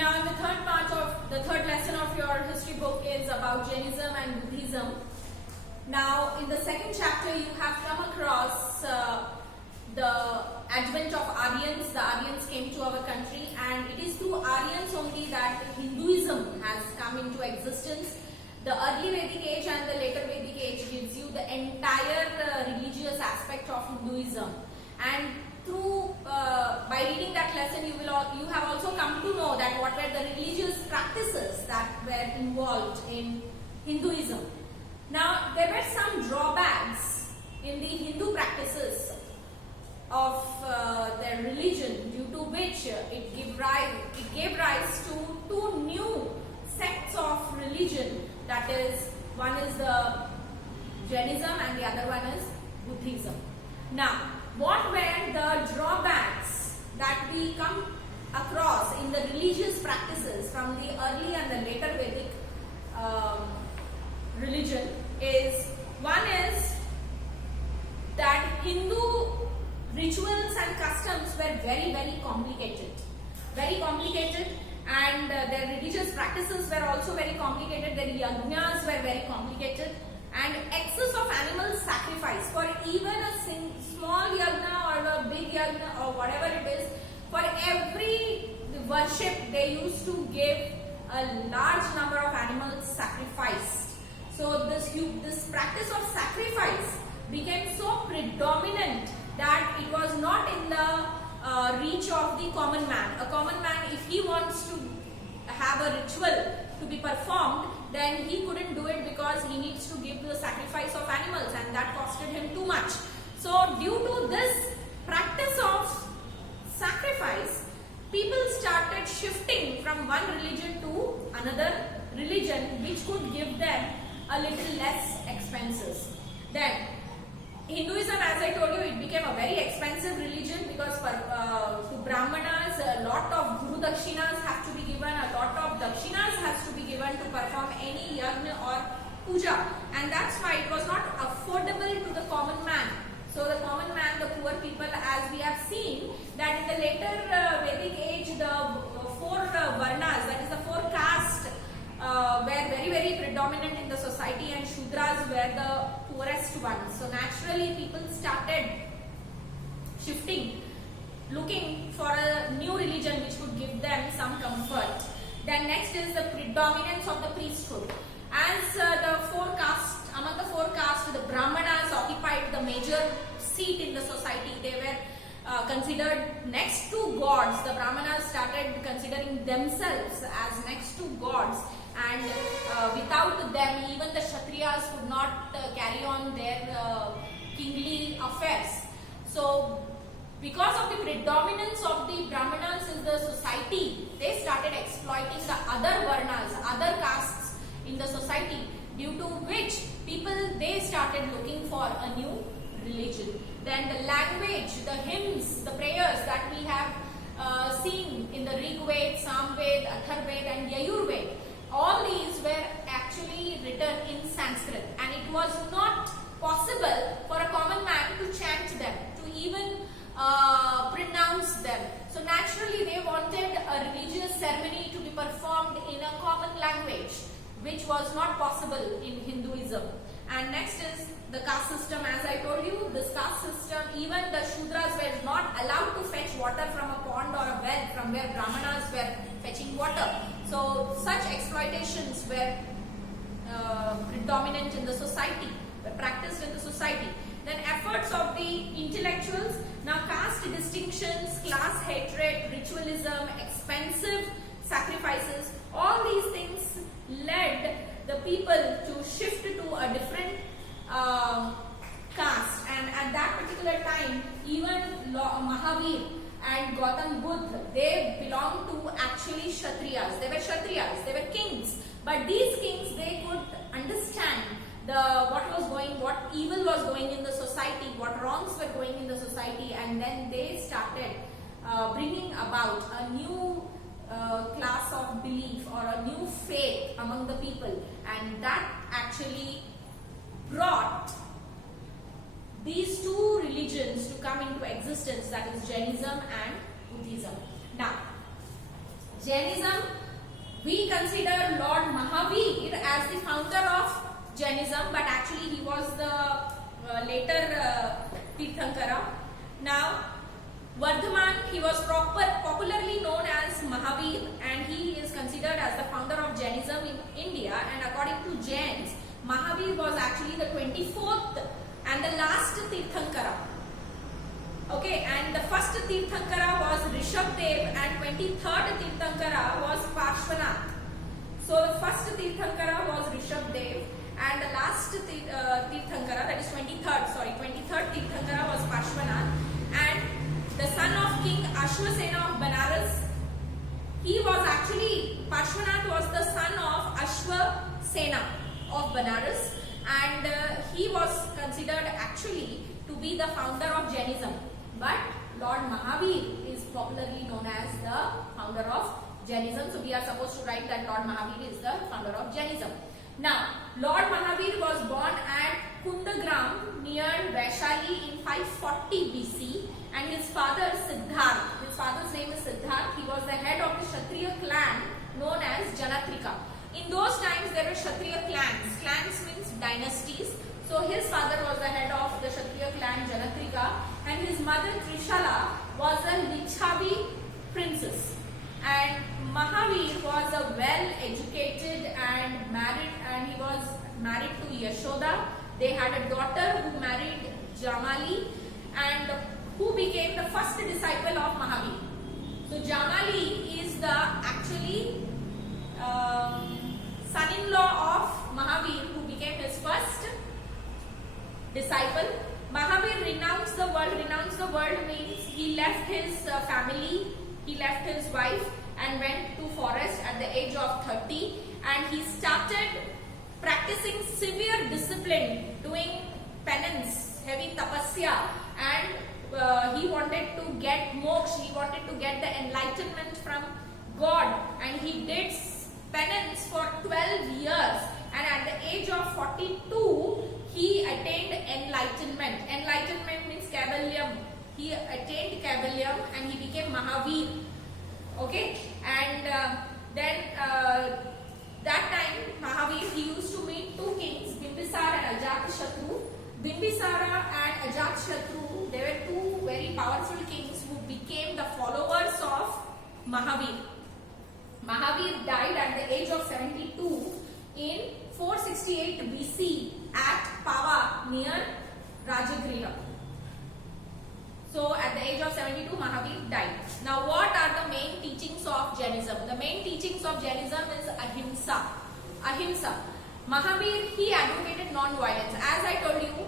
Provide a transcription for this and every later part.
Now, in the third part of the third lesson of your history book is about Jainism and Buddhism. Now, in the second chapter, you have come across the advent of Aryans. The Aryans came to our country, and it is through Aryans only that Hinduism has come into existence. The early Vedic age and the later Vedic age gives you the entire religious aspect of Hinduism, and through by reading that lesson you have also come to know that what were the religious practices that were involved in Hinduism. Now, there were some drawbacks in the Hindu practices of their religion, due to which it gave rise to two new sects of religion. That is, one is the Jainism and the other one is Buddhism. Now, what were the drawbacks that we come across in the religious practices from the early and the later Vedic religion is, one is that Hindu rituals and customs were very complicated, and their religious practices were also very complicated. Their yajnas were very complicated, and excess of animal sacrifice for even a small yajna or a big yajna or whatever it is, for every worship they used to give a large number of animals sacrificed. So this practice of sacrifice became so predominant that it was not in the reach of the common man. A common man, if he wants to have a ritual to be performed, then he couldn't do it because he needs to give the sacrifice of animals, and that costed him too much. So due to this practice of sacrifice, people started shifting from one religion to another religion, which could give them a little less expenses. Then Hinduism, as I told you, it became a very expensive religion because to Brahmanas a lot of Guru Dakshinas have to be given, a lot of Dakshinas has to be given to perform any yajna or puja, and that's why it was not affordable to the common man. So the common man, the poor people, as we have seen that in the later Vedic age, the four varnas, that is the four castes, were very predominant in the society, and Shudras were the poorest ones. So naturally people started shifting, looking for a new religion which would give them some comfort. Then next is the predominance of the priesthood. As among the four castes, the Brahmanas occupied the major seat in the society. They were considered next to gods. The Brahmanas started considering themselves as next to gods, and without them even the Kshatriyas could not carry on their kingly affairs. So because of the predominance of the Brahmanas in the society, they started exploiting the other varnas, other castes in the society, due to which they started looking for a new religion. Then the language, the hymns, the prayers that we have seen in the Rig Veda, Sam Veda, Atharvaveda and Yajurveda, all these were actually written in Sanskrit, and it was not possible for a common man to chant them, to even pronounce them. So naturally they wanted a religious ceremony to be performed in a common language, which was not possible in Hinduism. And next is the caste system. As I told you, this caste system, even the Shudras were not allowed to fetch water from a pond or a well from where Brahmanas were fetching water. So such exploitations were predominant in the society, were practiced in the society. Then efforts of the intellectuals. Now caste distinctions, class hatred, ritualism, expensive sacrifices, all these things led the people to shift to a different caste, and at that particular time even Mahavir and Gautam Buddha, they belonged to actually Kshatriyas. They were Kshatriyas, they were kings, but these kings, they could understand what evil was going in the society, what wrongs were going in the society, and then they started bringing about a new class of belief or a new faith among the people, and that actually brought these two religions to come into existence, that is Jainism and Buddhism. Now, Jainism we consider Lord Mahavir as the founder of Jainism, but actually he was the later Tirthankara. Now, Vardhaman, he was popularly known as Mahavir, and he is considered as the founder of Jainism in India. And according to Jains, Mahavir was actually the 24th and the last Tirthankara. Okay, and the first Tirthankara was Rishabdev and 23rd Tirthankara was Parshvanath. So the first Tirthankara was Rishabdev and the last Tirthankara, that is 23rd Tirthankara was Parshvanath. And the son of King Ashwasena of Banaras, Parshvanath was the son of Ashwasena of Banaras, and he was considered actually to be the founder of Jainism. But Lord Mahavir is popularly known as the founder of Jainism. So we are supposed to write that Lord Mahavir is the founder of Jainism. Now, Lord Mahavir was born at Kundagram near Vaishali in 540 BC, and his father Siddharth, his father's name is Siddharth, he was the head of the Kshatriya clan known as Janatrika. In those times there were Kshatriya clans. Clans means dynasties. So his father was the head of the Kshatriya clan Janatrika, and his mother Trishala was a Licchavi princess. And Mahavir was a well-educated and married, and he was married to Yashoda. They had a daughter who married Jamali, and who became the first disciple of Mahavir. So Jamali is the actually son-in-law of Mahavir, who became his first disciple. Mahavir renounced the world. Renounce the world means he left his family, he left his wife and went to forest at the age of 30, and he started practicing severe discipline, doing penance, heavy tapasya, and he wanted to get moksha, he wanted to get the enlightenment from God, and he did penance for 12 years, and at the age of 42 he attained enlightenment. Enlightenment means Kaivalyam. He attained Kaivalyam and he became Mahavir. Okay, and then that time Mahavir, he used to meet two kings, Bimbisara and Ajatashatru. Bimbisara and Ajatashatru, they were two very powerful kings who became the followers of Mahavir. Mahavir died at the age of 72 in 468 BC at Pava near Rajagriha. So at the age of 72 Mahavir died. Now what are the main teachings of Jainism? The main teachings of Jainism is ahimsa. Ahimsa. Mahavir, he advocated non-violence. As I told you,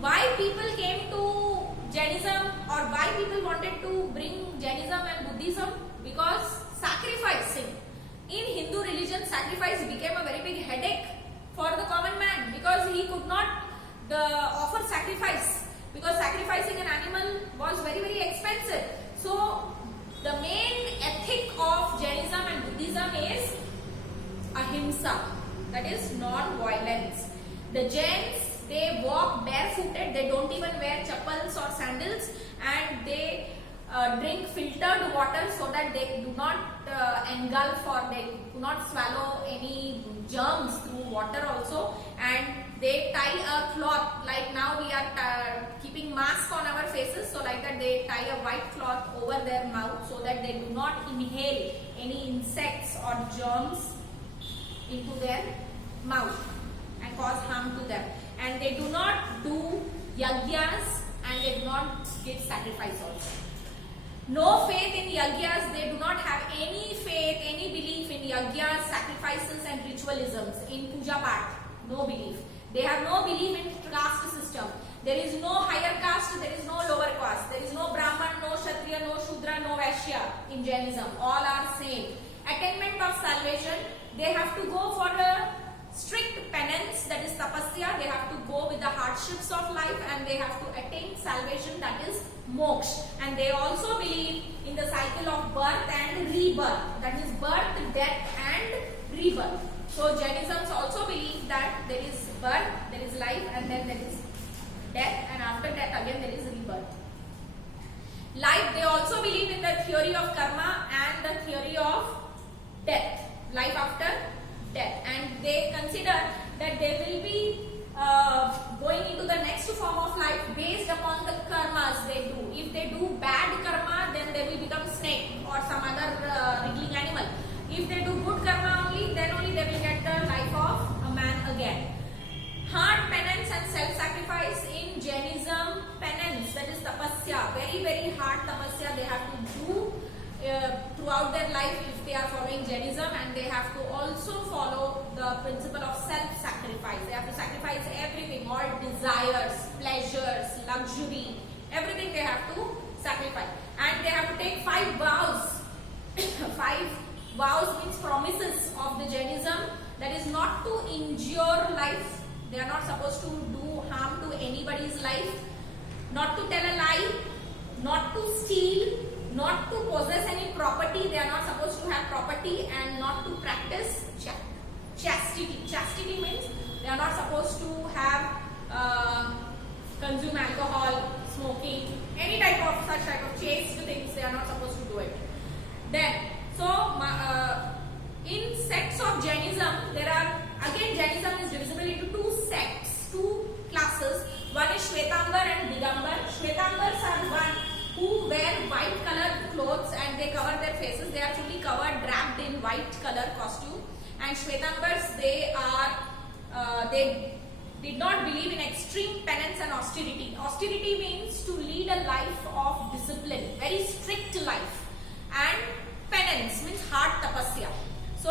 why people came to Jainism or why people wanted to bring Jainism and Buddhism? Because sacrificing. In Hindu religion, sacrifice became a very big headache for the common man, because he could not offer sacrifice, because sacrificing an animal was very, very expensive. So the main ethic of Jainism and Buddhism is ahimsa, that is non-violence. The Jains, they walk barefooted, they don't even wear chappals or sandals, and they drink filtered water so that they do not engulf or they do not swallow any germs through water also, and they tie a cloth, like now we are keeping mask on our faces, so like that they tie a white cloth over their mouth so that they do not inhale any insects or germs into their mouth and cause harm to them. And they do not do yagyas and they do not give sacrifice also. No faith in yagyas, they do not have any faith, any belief in yagyas, sacrifices and ritualisms, in puja path, no belief. They have no belief in caste system. There is no higher caste, there is no lower caste. There is no Brahman, no Kshatriya, no Shudra, no Vaishya in Jainism. All are same. Attainment of salvation, they have to go for a strict penance, that is tapasya. They have to go with the hardships of life and they have to attain salvation, that is moksha. And they also believe in the cycle of birth and rebirth, that is birth, death and rebirth. So Jainisms also believe that there is birth, there is life, and then there is death, and after death again there is rebirth. Life, they also believe in the theory of karma and the theory of death. life after death, and they consider that they will be going into the next form of life based upon the karmas they do. If they do bad karma, then they will become snake or some other wriggling animal. If they do good karma only, then only they will get the life of a man again. Hard penance and self-sacrifice in Jainism. Penance, that is tapasya, very hard tapasya they have to do throughout their life if they are following Jainism, and they have to also follow the principle of self-sacrifice. They have to sacrifice everything, all desires, pleasures, luxury, everything they have to sacrifice. And they have to take 5 vows. 5 vows means promises of the Jainism, that is not to injure life. They are not supposed to do harm to anybody's life, not to tell a lie, not to steal, not to possess any property. They are not supposed to have property, and not to practice chastity. Chastity means they are not supposed to have consume alcohol, smoking, any type of such type of chaste things. They are not supposed to do it. Then, so in sects of Jainism, there are, again, Jainism is divisible into 2 sects, 2 classes. One is Shwetambar and Digambar. Shwetambars are one who wear white colored clothes and they cover their faces. They are fully covered, wrapped in white color costume. And Shwetambars, they did not believe in extreme penance and austerity. Austerity means to lead a life of discipline, very strict life. And penance means hard tapasya. So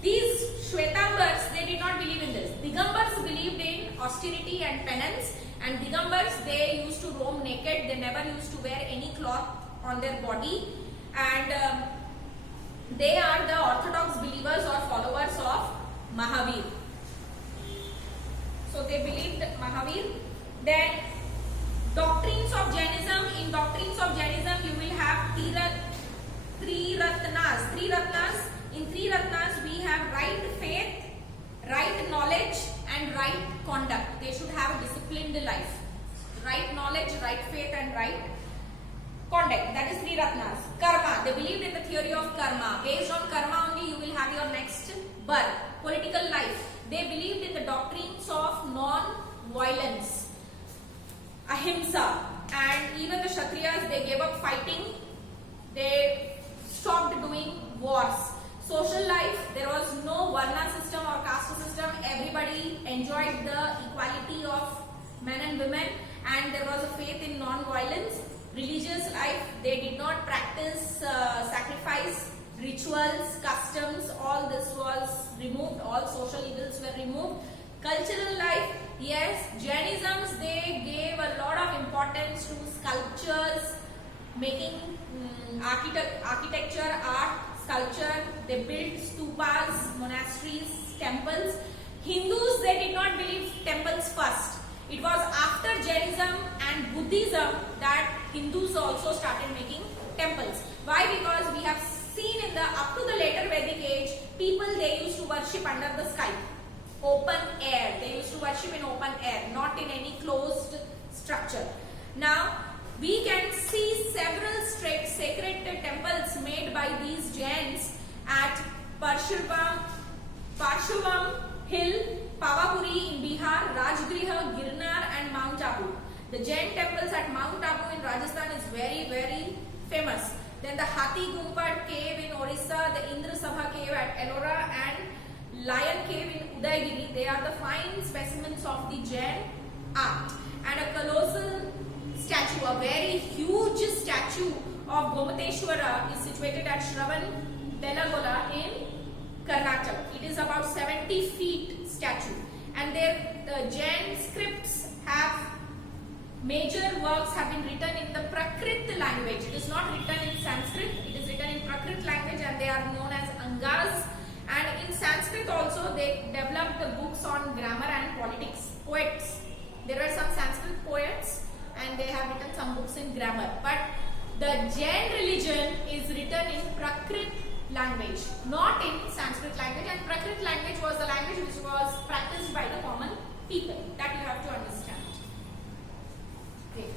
these Shwetambars, they did not believe in this. Digambars believed in austerity and penance, and Digambars, they used to roam naked. They never used to wear any cloth on their body, and they are the orthodox believers or followers of Mahavir. So they believed Mahavir. Then doctrines of Jainism. In doctrines of Jainism, you will have three ratnas. In 3 ratnas, we have right faith, right knowledge, and right conduct. They should have a disciplined life. Right knowledge, right faith, and right conduct. That is 3 ratnas. Karma. They believed in the theory of karma. Based on karma only, you will have your next birth. Political life. They believed in the doctrines of non-violence, ahimsa, and even the Kshatriyas, they gave up fighting. They stopped doing wars. Social life, there was no varna system or caste system. Everybody enjoyed the equality of men and women, and there was a faith in non-violence. Religious life, they did not practice sacrifice, rituals, customs. All this was removed. All social evils were removed. Cultural life, yes, Jainisms, they gave a lot of importance to sculptures, making architecture, art, sculpture. They built stupas, monasteries, temples. Hindus, they did not believe temples first. It was after Jainism and Buddhism that Hindus also started making temples. Why? Because we have seen in the up to the later Vedic age, people, they used to worship under the sky, open air. They used to worship in open air, not in any closed structure. Now we can see several sacred temples made by these Jains at Parshuvam Hill, Pavapuri in Bihar, Rajgriha, Girnar, and Mount Abu. The Jain temples at Mount Abu in Rajasthan is very famous. Then the Hathi Gumpad cave in Orissa, the Indra Sabha cave at Ellora, and Lion cave in Udaygiri. They are the fine specimens of the Jain art. And a colossal statue, a very huge statue of Gomateshwara is situated at Shravan Belagola in Karnataka. It is about 70 feet statue, and their Jain scripts have major works have been written in the Prakrit language. It is not written in Sanskrit, it is written in Prakrit language, and they are known as Angas. And in Sanskrit also they developed the books on grammar and politics. Poets, there were some Sanskrit poets and they have written some books in grammar. But the Jain religion is written in Prakrit language, not in Sanskrit language, and Prakrit language was the language which was practiced by the common people. That you have to understand. Okay.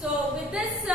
So with this